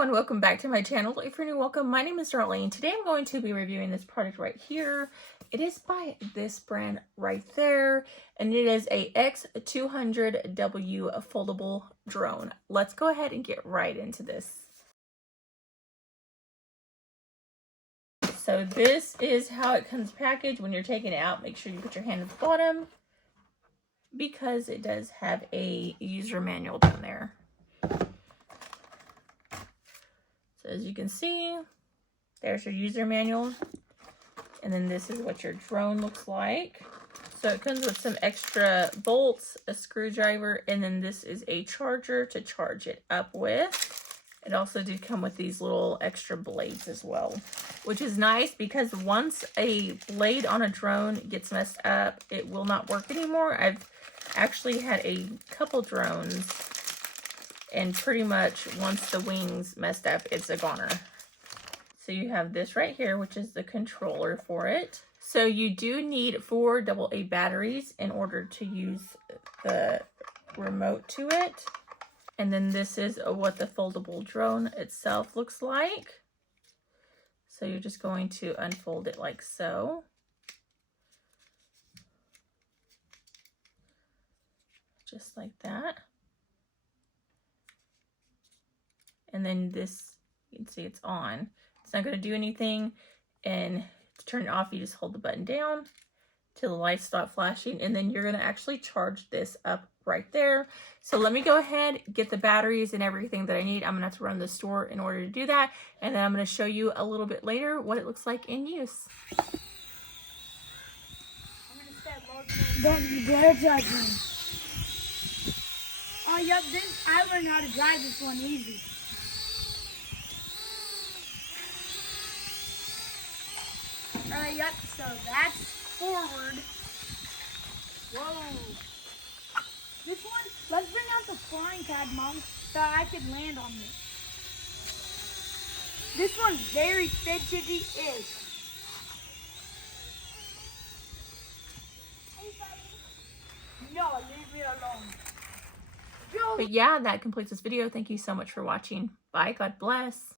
everyone, welcome back to my channel. If you're new, welcome. My name is Darlene. Today I'm going to be reviewing this product right here. It is by this brand right there, and it is a X200W foldable drone. Let's go ahead and get right into this. So this is how it comes packaged. When you're taking it out, make sure you put your hand at the bottom because it does have a user manual down there. So as you can see, there's your user manual, and then this is what your drone looks like. So it comes with some extra bolts, a screwdriver, and then this is a charger to charge it up with. It also did come with these little extra blades as well, which is nice because once a blade on a drone gets messed up, it will not work anymore. I've actually had a couple drones, and pretty much once the wings messed up, it's a goner. So you have this right here, which is the controller for it. So you do need 4 AA batteries in order to use the remote to it. And then this is what the foldable drone itself looks like. So you're just going to unfold it like so. Just like that. And then this, you can see it's on. It's not going to do anything. And to turn it off, you just hold the button down till the lights stop flashing. And then you're going to actually charge this up right there. So let me go ahead, get the batteries and everything that I need. I'm going to have to run to the store in order to do that. And then I'm going to show you a little bit later what it looks like in use. Don't you dare judge me. Oh, yep, I learned how to drive this one easy. Alright, yep, so that's forward. Whoa. This one, let's bring out the flying pad, Mom, so I could land on this. This one's very fidgety-ish. Hey, buddy. No, leave me alone. But yeah, that completes this video. Thank you so much for watching. Bye. God bless.